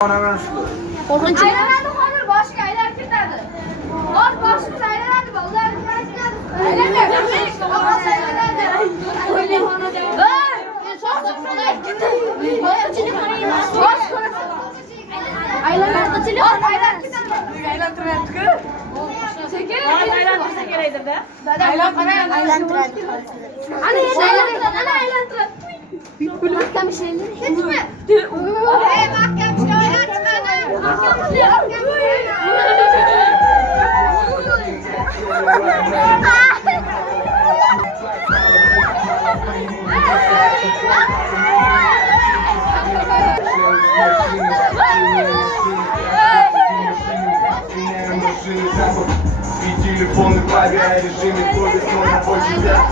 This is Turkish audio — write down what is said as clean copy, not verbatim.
Korkunç. Aylanandı konur başka aylar kırdadı. Or başımız aylanandı ballar. Aylanandı. Ama aylanandı. Öyle konur. Çok kolay. Korkunçluk arayın. Aylanandı çili. Aylar kırdadı. Aylan tırnadı. Çekil. Aylan tırnadı gereydi de. Aylan tırnadı. Aylan tırnadı. Ana aylan tırnadı. Mahkem şeyleri. Gitme. Mahkem şeyleri. И телефоны клавиа режиме ходят, но рабочий час.